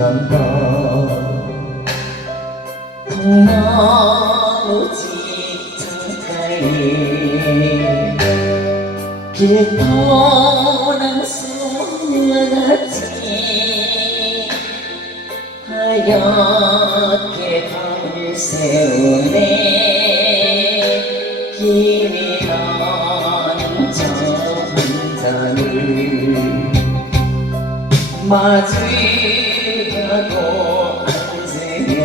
간다. 콩나무 지창가에 길 떠난 소녀같이 하얗게 밤을 새우네. 길이라는 저 혼자를 마주하고 앉으면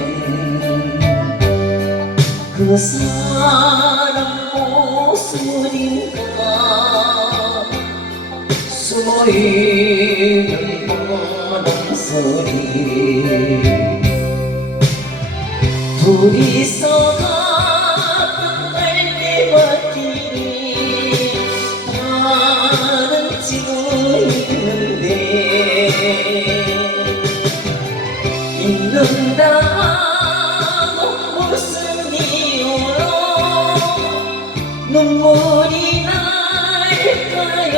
그 사람 목소린가 숨어있는 바람소리. 둘이서 갔던 갈대밭이 나는 지고 있는데 잊는다고 무슨 이유로 눈물이 날까요?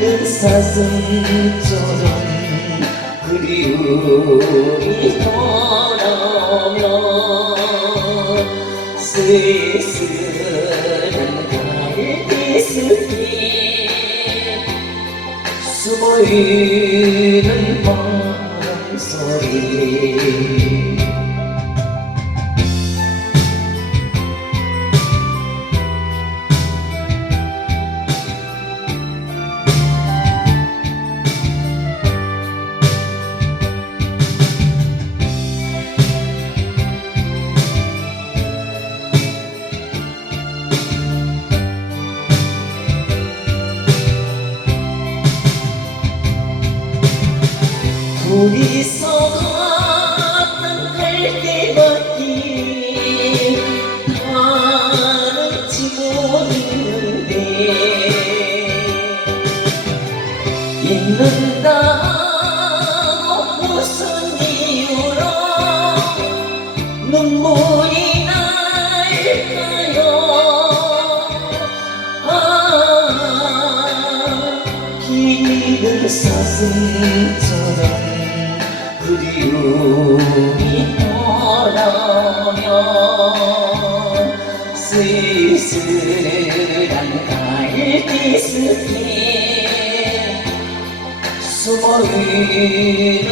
그 사슴처럼 그리움이 돌아오면 쓸쓸한 갈대숲에 숨어있는 바람소리. 둘이서 갔던 갈대밭이 나는 지고 있는데 잊는다고 무슨 이유로 눈물이 날까요? 길은 사슴처럼 그리움이 돌아오면 쓸쓸한 갈대숲에 숨어있는